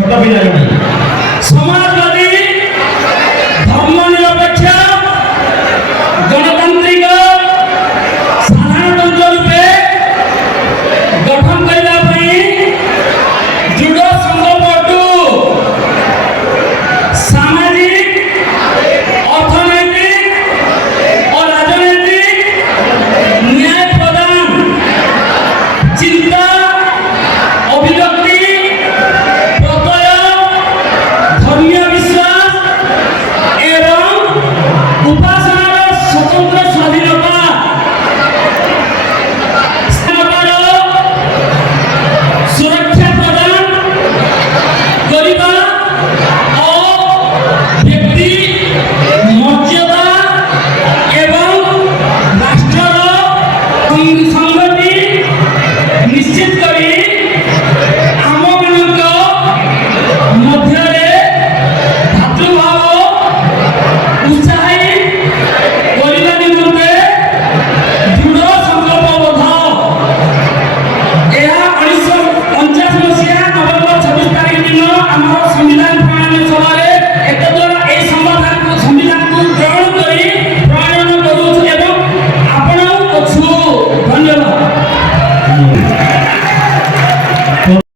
ছোট পিলাটি সমাজবাদী ধর্মনিরপেক্ষ গণতান্ত্রিক সাধারণতন্ত্র রূপে গঠন করা দৃঢ় সংকল্পটু সামাজিক অর্থনৈতিক ও রাজনৈতিক ন্যায় প্রদান চিন্তা অভিব্যক্তি প্রত্যয় ধর্মীয় বিশ্বাস এবং উপাসনার স্বতন্ত্র স্বাধীনতা সুরক্ষা প্রদান করিবা ও ব্যক্তি মর্যাদা এবং রাষ্ট্রর সংহতি নিশ্চিত করি আমମାନଙ୍କ ମଧ୍ୟରେ ଭାତୃଭାବ ଉତ୍ସାହୀ କରିବା ନିମନ୍ତେ ଦୃଢ଼ ସଂକଳ୍ପବଦ୍ଧ। ଏହା 1949 ମସିହା ନଭେମ୍ବର 26 ତାରିଖ ଦିନ ଆମର ସମ୍ବିଧାନ ପ୍ରଣୟନ ସଭାରେ